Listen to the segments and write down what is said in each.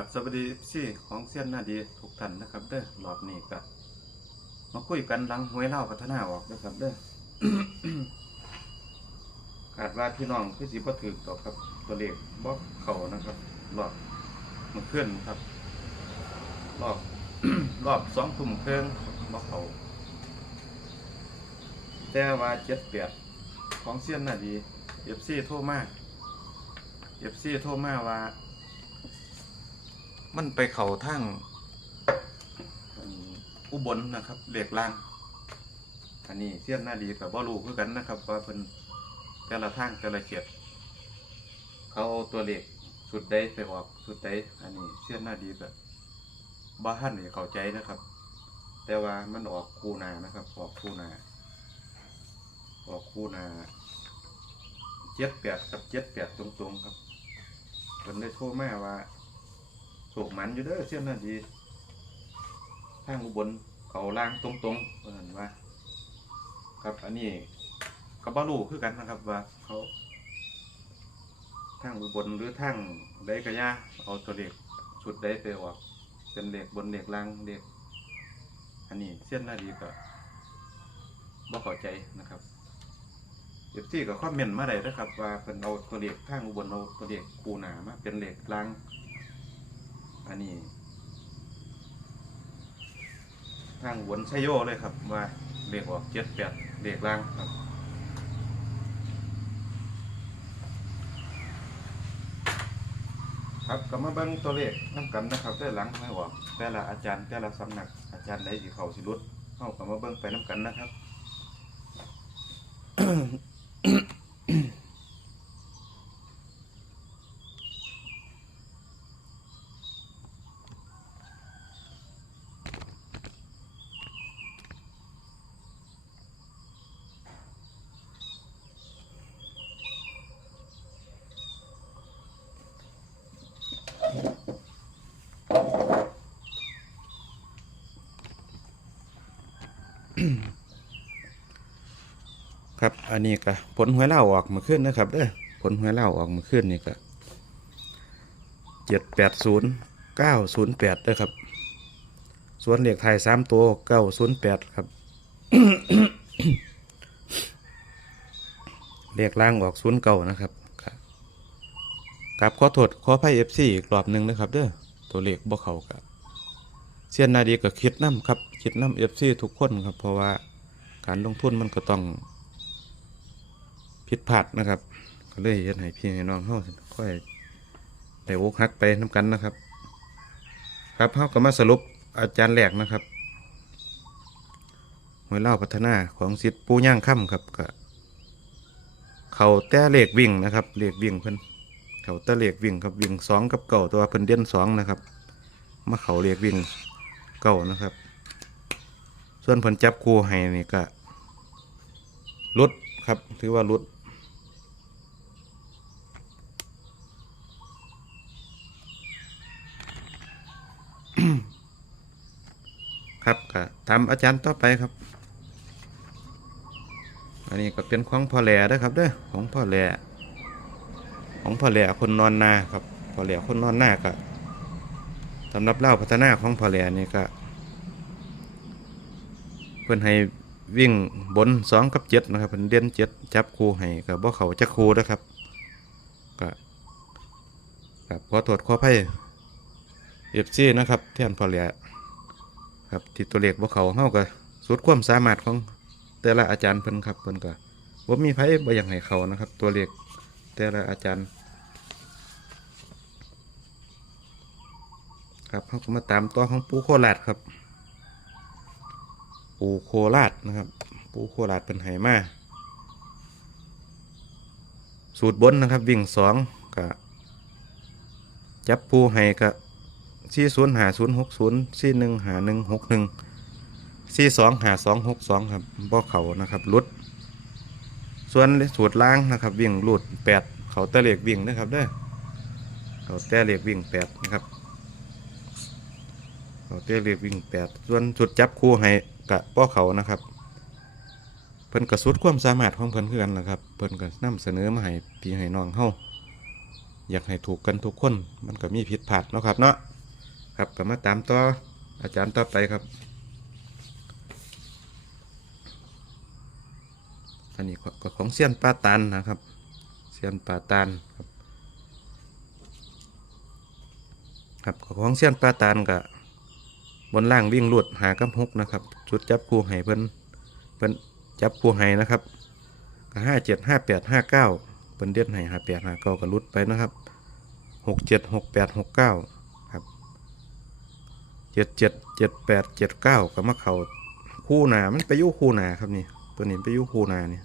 กับสวัสดีซี่ของเซียนหน้าดีทุกท่านนะครับ เด้อรอบนี้ก็มาคุยกันหลังหวยเล่าพัฒนาออกนะครับ เด้อคาดว่าพี่น้องคือสิบ่ถือต่อครับ ตัวเลขบ่เข้านะครับรอบมันเคลื่อนครับ รอบรอบสองทุ่มเครื่องบ่เข้าแต่ว่าเจ็ดแปดของเซียนหน้าดีเอฟซีโทรมาเอฟซีโทรมาว่า มันไปเข่าทางอุบลนะครับเหล็กล่าง อันนี้เสี้ยนหน้าดีกับบ่รู้คือกันนะครับ ว่าเพิ่นแต่ละทางแต่ละเขตเขาเอาตัวเหลขสุดใดไปออกสุดใดอันนี้เสี้ยนหน้าดีแบบบ้าท่นนี่เข้าใจนะครับ แต่ว่ามันออกคูนานะครับ ออกคูนาออกคูนาเจ็ดแปดกับเจ็ดแปดตรงๆครับเพิ่นได้โทรมาว่า โกมันอยู่เด้อเชื่อน่าดีทางอุบลเขาล่างตรงๆเพิ่นว่าครับอันนี้กับบาลูคือกันนะครับว่าเขาทางอุบลหรือทางใดกระยาเอาตัวเด็กชุดใดไปออกเป็นเด็กบนเด็กล่างเด็กอันนี้เส้นหน้าดีก็บ่เข้าใจนะครับเอฟซีก็คอมเมนต์มาได้นะครับ ว่าเป็นเอาตัวเด็กทางอุบลเอาตัวเด็กคูหนามาเป็นเหล็กล่าง อันนี้ ทางวนชยโยเลยครับว่าเด็กออกเจ็ดแปดเด็กล่างครับครับก็มาเบิ่งตัวเลขน้ำกันนะครับได้หลังไม่ออกแต่ละอาจารย์แต่ละสำนักอาจารย์ใดสิเขาสิรุดเข้าก็มาเบิ่งไปน้ำกันนะครับ ครับ อันนี้ก็ผลหวยเล่าออกมาขึ้นนะครับเด้อผลหวยเล่าออกมาขึ้นนี่ก็เจ็ดแปดศูนย์เก้าศูนย์แปดด้วยครับ ส่วนเลขไทยสามตัวเก้าศูนย์แปดครับเลขล่างออกศูนย์เก้านะครับครับกับขอโทษขอไพ่เอฟซีอีกรอบหนึ่งนะครับเด้อตัวเลขบ่เขากับเซียนนาดีก็คิดน้ำครับ คิดน้ำเอฟซีทุกคนครับ เพราะว่าการลงทุนมันก็ต้อง ผิดพลาดนะครับ ก็เลยเฮ็ดให้พี่ให้น้องเฮาค่อยได้อกหักไปน้ำกันนะครับ ครับเฮาก็มาสรุปอาจารย์แรกนะครับหวยเล่าพัฒนาของสิทธิ์ปูย่างค่ำครับก็เขาแต่เลขวิ่งนะครับเลขวิ่งเพิ่นเขาแต่เลขวิ่งครับวิ่งสองกับเก่าตัวเพิ่นเด่นสองนะครับมาเขาเลขวิ่งเก่านะครับ ส่วนเพิ่นจับคู่ให้นี่ก็ลดครับถือว่าลด ครับก็ตามอาจารย์ต่อไปครับ อันนี้ก็เป็นของพ่อแหล่ด้ครับเด้อของพ่อแหล่ของพ่อแหล่คนนอนนาครับพ่อแหล่คนนอนนาก็สำหรับเล่าพัฒนาของพ่อแหล่นี่ก็ เพื่อนให้วิ่งบนสองกับเจ็ดนะครับเพิ่นเด่นเจ็ดจับคู่ให้กับบ่เขาจะคู่นะครับก็กับขอตรวจขอไพ่ เอฟซีนะครับแทนพ่อแหล่ครับที่ตัวเลขบ่เขาเฮาก็สุดความสามารถของแต่ละอาจารย์เพิ่นครับเพิ่นก็บ่ามีไผบ่อย่ากให้เขานะครับ ตัวเลขแต่ละอาจารย์ ครับเฮาก็มาตามต่อของปูโคราชครับ ปูโคราชนะครับ ปูโคราชเป็นไหมาสูตรบนนะครับ วิ่งสองก็จับปูให้ก็ สี่ศูนย์หาศูนย์หกศูนย์สี่หนึ่งหาหนึ่งหกหนึ่งสี่สองหาสองหกสองครับบ่เขานะครับลุด ส่วนสูตรล่างนะครับ วิ่งลุดแปดเขาแต่เหล็กวิ่งนะครับเด้อเขาแต่เหล็กวิ่งแปดนะครับเขาเตี้ยเรียกวิ่งแปดส่วนจุดจับคู่ให้กะป้อเขานะครับ เพิ่นกระสุดความสามารถของเพิ่นคือกันนะครับ เพิ่นก็นำเสนอมาให้พี่ให้น้องเฮาอยากให้ถูกกันทุกคนมันก็มีผิดพลาดเนาะครับเนาะ ครับก็มาตามต่ออาจารย์ต่อไปครับ อันนี้ก็ของเซียนปลาตันนะครับเซียนปลาตันครับครับของเซียนปลาตันกับบนล่างวิ่งลวดหากับหกนะครับ จุดจับคู่ให้เพิ่นเพิ่นจับคู่ให้นะครับก็ห้าเจ็ดห้าแปดห้าเก้าเพิ่นเด็ดให้ห้าแปดห้าเก้าก็ลุดไปนะครับหกเจ็ดหกแปดหกเก้า เจ็ดเจ็ดเจ็ดแปดเจ็ดเก้าก็มาเข่าคู่หนา มันไปยุคู่หนาครับนี่ ตัวนี้ไปยุคู่หนาเนี่ย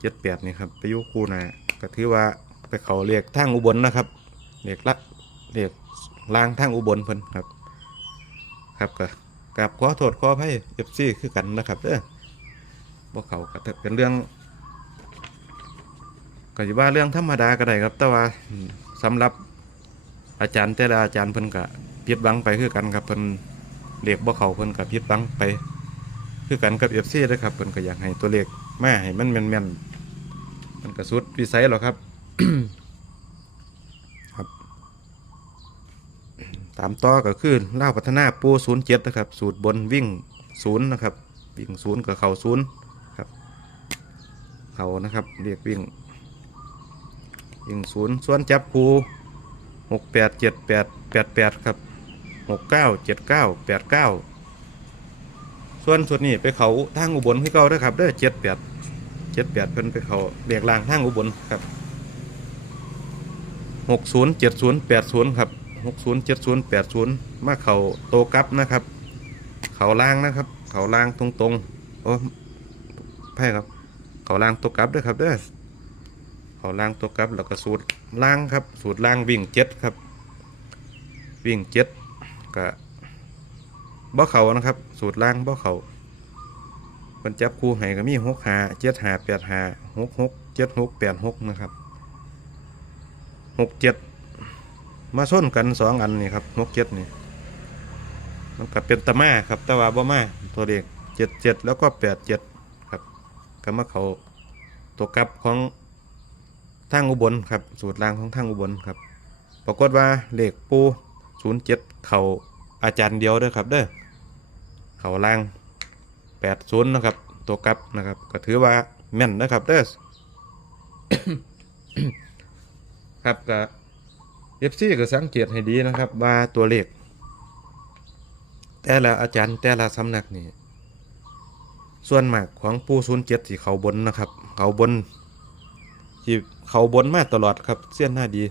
เจ็ดแปดนี่ครับไปยุคู่หนาก็ถือว่าไปเขาเรียกทางอุบลนะครับเรียกละเรียกลางทางอุบลเพิ่นครับ ครับก็กับขอโทษขออภัยเอฟซีคือกันนะครับเด้อบ่เขาก็เป็นเรื่องก็สิว่าเรื่องธรรมดาก็ได้ครับ แต่ว่าอืมสำหรับอาจารย์แต่ละอาจารย์เพิ่นก็ ผิดหวังไปคือกันครับเพิ่นเรียกบ่เขาเพิ่นก็ผิดหวังไป คือกันกับเอฟซีเลยครับเพิ่นก็อยากให้ตัวเลขมาให้มันแม่นๆมันก็สุดวิสัยหรอครับครับตามต่อก็คือเล่าพัฒนาปูศูนย์เจ็ดนะครับ สูตรบนวิ่งศูนย์นะครับ วิ่งศูนย์กับเข่าศูนย์ครับเข่านะครับ เรียกวิ่งวิ่งศูนย์ส่วนจับคูหกแปดเจ็ดแปดแปดแปดครับ หกเก้าเจ็ดเก้าแปดเก้าส่วนส่วนนี้ไปเขาทางอุบลที่เก่าด้อครับเด้อเจ็ดแปดเจ็ดแปดเพิ่นไปเขาเรียกลางทางอุบลครับหกศูนย์เจ็ดศูนย์แปดศูนย์ครับหกศูนย์เจ็ดศูนย์แปดศูนย์มาเขาโตกับนะครับ เขาล่างนะครับ เขาล่างตรงตรงโอ้ไพ่ครับ เขาล่างตัวกับด้วยครับเด้อเขาล่างตัวกับแล้วก็สูตรล่างครับ สูตรล่างวิ่งเจ็ดครับ วิ่งเจ็ด ก็บ่เขานะครับ สูตรล่างบ่เขามันจับคู่ให้ก็มีหกหาเจ็ดหาแปดหาหกหกเจ็ดหกแปดหกนะครับหกเจ็ดมาส้นกันสองอันนี่ครับนกเจ็ดนี่มันกับเป็นตะมาครับต่ว่าบ่มาตัวเด็กเจ็ดเจ็ดแล้วก็แปดเจ็ดครับก็มาเขาตัวกลับของทางอุบลครับ สูตรล่างของทางอุบลครับ ปรากฏว่าเลขปู ศูนย์เจ็ดเขาอาจารย์เดียวเด้อครับเด้อเขาล่างแปดศูนย์นะครับ ตัวกลับนะครับ ก็ถือว่าแม่นนะครับเด้อครับก็เอฟซีก็สังเกตให้ดีนะครับ ว่าตัวเลข แต่ละอาจารย์แต่ละสำนักนี่ส่วนมากของปูศูนย์เจ็ดที่เขาบนนะครับ เขาบนที่เขาบนมาตลอดครับเสี้ยนหน้าดี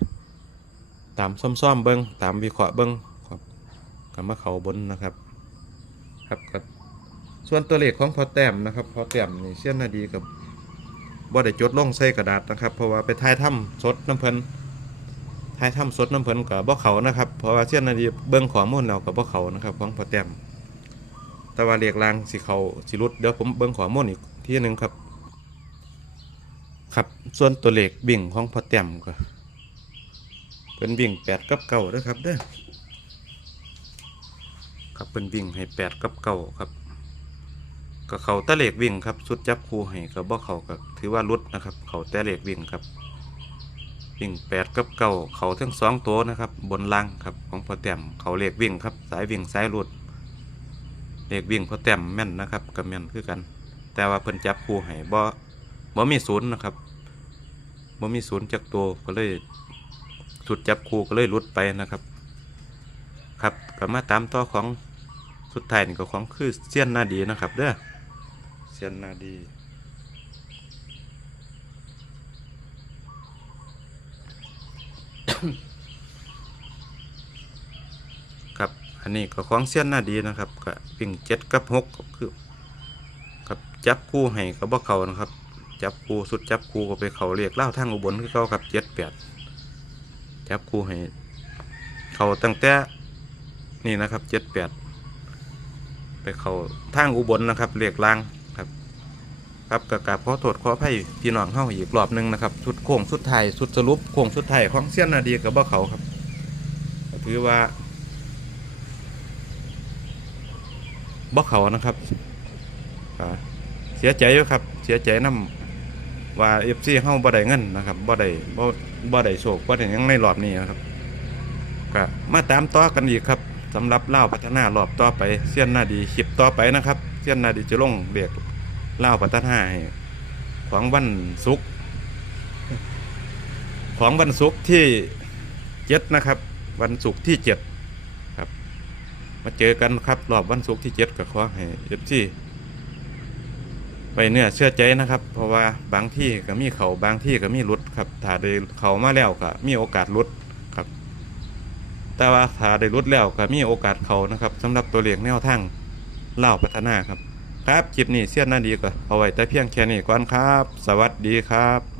ตามซ่อมๆเบิงตามวิเคราะห์เบิงครับกับมาเขาบนนะครับ ครับกับส่วนตัวเลขของพอแต้มนะครับพอแต้มนี่เสี้ยนนาดีกับบ่ได้จดลงใส่กระดาษนะครับ เพราะว่าไปถ่ายถ้ำสดน้ำเพลินทายถ้ำสดน้ำเพลินกับบ่เขานะครับ เพราะว่าเสี้ยนนาดีเบิ้งข้อมูลเรากับบ่เขานะครับของพอแต้มแต่ว่าเรียกลางสิเขาสิรุดเดี๋ยวผมเบิ้งข้อมูลอีกที่หนึ่งครับ ครับส่วนตัวเลขบิ่งของพอแต้มก็ เป็นบิ่งแปดกับเก้าด้วยครับเด้อครับเป็นบิ่งให้แปดกับเก้าครับก็เขาแตะเลขวิ่งครับสุดจับคู่ให้กับบ่เขาก็ถือว่ารุดนะครับ เขาแต่เลขวิ่งครับ วิ่งแปดกับเก้าเขาทั้งสองตัวนะครับ บนล่างครับของพอแต้มเขาเลขวิ่งครับ สายวิ่งสายรุดเลขวิ่งพอแต้มแม่นนะครับกับแม่นคือกัน แต่ว่าเพิ่นจับคู่ให้บ่บ่มีศูนย์นะครับบ่มีศูนย์จากตัวก็เลย สุดจับคู่ก็เลยรุดไปนะครับ ครับก็มาตามต่อของสุดท้ายนี่ก็ของคือเซียนนาดีนะครับ เด้อเซียนนาดีครับอันนี้ก็ของเสี้ยนหน้าดีนะครับก็วิ่งเจ็ดกับหกก็คือกับจับคู่ให้กับบ่เขานะครับ จับคู่สุดจับคู่ก็ไปเขาเรียกเล่าทางอุบลคือเขาครับเจ็ดแปด จับคู่ให้ เขาตั้งแต่นี่นะครับเจ็ดแปดไปเขาทางอุบลนะครับเรียกลางครับ ครับกับกาบขอโทษขออภัยพี่น้องเข้าอีกรอบหนึ่งนะครับสุดโค้งสุดไทยสุดสรุปโค้งสุดไทยของเสี้ยนนาดีกับบ่เขาครับถือว่าบ่เขานะครับเสียใจอยู่ครับ เสียใจนํ ว่าเอฟซีเฮาบ่ได้เงินนะครับบ่ได้บ่บ่ได้โชคบ่ได้หยังในรอบนี้นะครับก็มาตามต่อกันอีกครับสำหรับเล่าวพัฒนารอบต่อไปเสี้ยนหน้าดีคลิปต่อไปนะครับเสี้ยนหน้าดีจะลงเด็กเล่าวพัฒนาให้ของวันศุกร์ของวันศุกร์ที่เจ็ดนะครับ วันศุกร์ที่เจ็ดครับ มาเจอกันครับรอบวันศุกร์ที่เจ็ดกับขอให้เอฟซี ไปเนื้อเชื่อใจนะครับ เพราะว่าบางที่ก็มีเขาบางที่ก็มีรุดครับถ้าได้เขามาแล้วก็มีโอกาสรุดครับ แต่ว่าถ้าได้รุดแล้วก็มีโอกาสเขานะครับสำหรับตัวเลียงแนวทางเล่าพัฒนาครับ ครับคลิปนี้เสี้ยนน่าดีก็เอาไว้แต่เพียงแค่นี้ก่อนครับ สวัสดีครับ